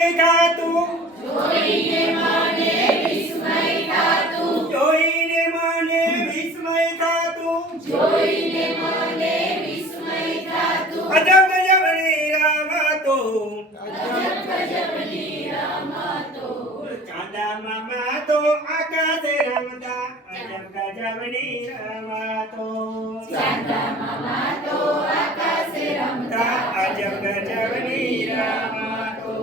થાતું જોઈને મને વિસ્મય થાતું જોઈને મને વિસ્મય થાતું જોઈને મને વિસ્મય થાતું અજબ ગજબની રમતો ગજબ ગજબની રમતો ચાંદા મામા તો આકાશે રમતા અજબ ગજબની રમતો ચાંદા મામા તો આકાશે રમતા અજબ ગજબની રમતો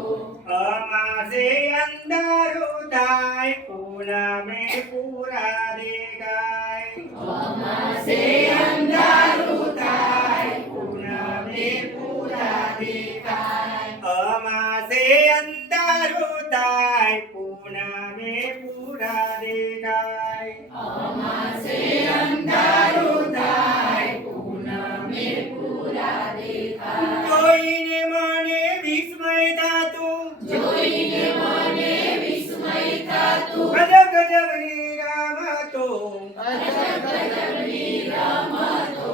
અમાસે અંધારું થાય પૂનમે પૂરા દેખાય અમાસે અંધારું થાય પૂનમે પૂરા દેખાય અમાસે અંધારું થાય પૂનમે પૂરા દેખાય અમાસે અંધારું થાય પૂનમે પૂરા દેખાય જોઈને મને વિસ્મય થાતું જોઈને મને વિસ્મય થાતું ગજબ ગજબની રમતો ગજબ ગજબની રમતો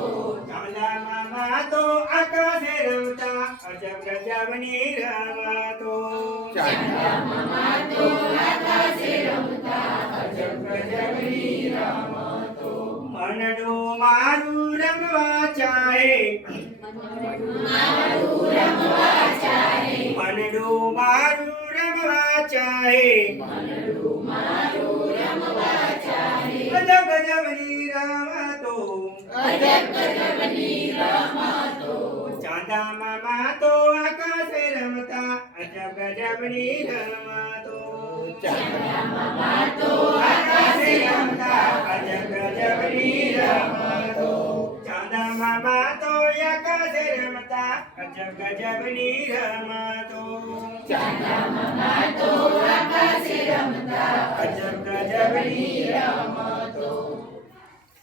ચાંદા મામા તો આકાશે રમતા અજબ ગજબની રમતો ચાંદા મામા તો આકાશે રમતા અજબ ગજબની રમતો મનડું મારું રમવા ચાહે મારું રમવા ચાહે મનડું મારું રમવા ચાહે મનડું મારું રમવા ચાહે ગજબ ગજબની રમતો ગજબ ગજબની રમતો ચાંદા મામા તો આકાશે રમતા અજબ ગજબની રમતો ચાંદા મામા તો આકાશે રમતા અજબ ગજબની રમતો ચાંદા મામા તો આકાશે રમતા અજબ ગજબની રમતો ચાંદા મામા તો આકાશે રમતા અજબ ગજબની રમતો